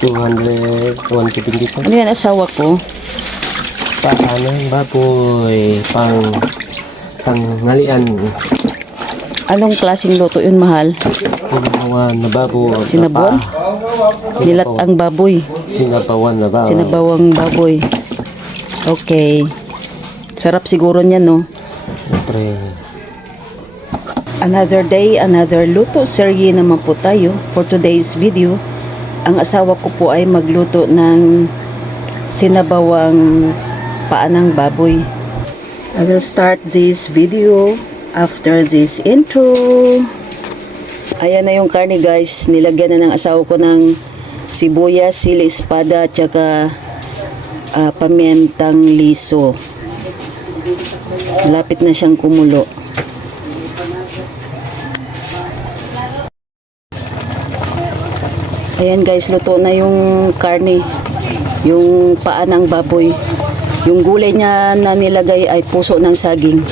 200, 175. Ano yan, asawa ko? Paano yung baboy? Panghalian. Anong klaseng luto yun, mahal? Sinabawan na baboy. Sinabawan? Nilat ang baboy. Sinabawan na baboy. Sinabawang baboy. Okay. Sarap siguro niyan, no? Siyempre. Another day, another luto. Serye naman po tayo for today's video. Ang asawa ko po ay magluto ng sinabawang paanang baboy. I will start this video after this intro. Ayan na yung karne, guys. Nilagyan na ng asawa ko ng sibuyas, sili espada, tsaka pamientang liso. Lapit na siyang kumulo. Ayan, guys, luto na yung karne, yung paa ng baboy. Yung gulay niya na nilagay ay puso ng saging.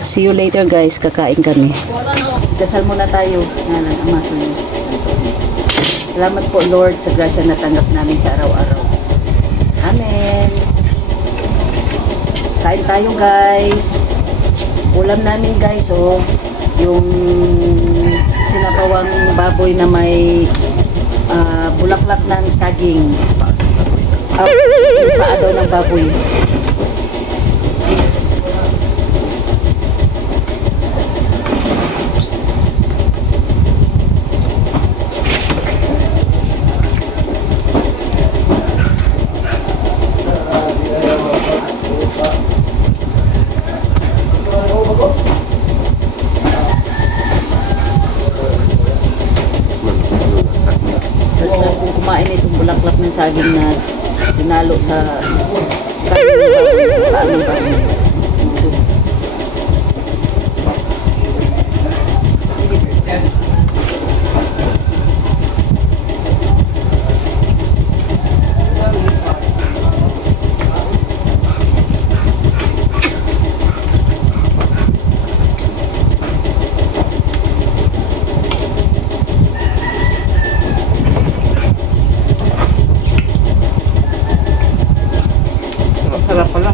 See you later, guys. Kakain kami. Dasal muna tayo. Salamat po, Lord, sa grasya na tanggap namin sa araw-araw. Amen. Kain tayo, guys. Ulam namin, guys, yung sinabawang baboy na may bulaklak ng saging. Yung paa daw ng baboy. Tapos na kung kumain itong bulaklak ng saging na pinalo sa saging ng paano ba? Sarap pala.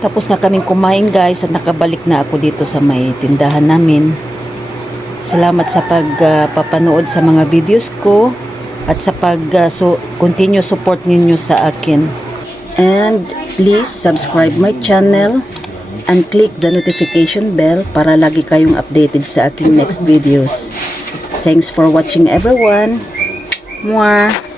Tapos na kaming kumain, guys, at nakabalik na ako dito sa may tindahan namin. Salamat sa pagpapanood sa mga videos ko at sa continue support ninyo sa akin. And please subscribe my channel and click the notification bell para lagi kayong updated sa aking next videos. Thanks for watching, everyone. Mwah!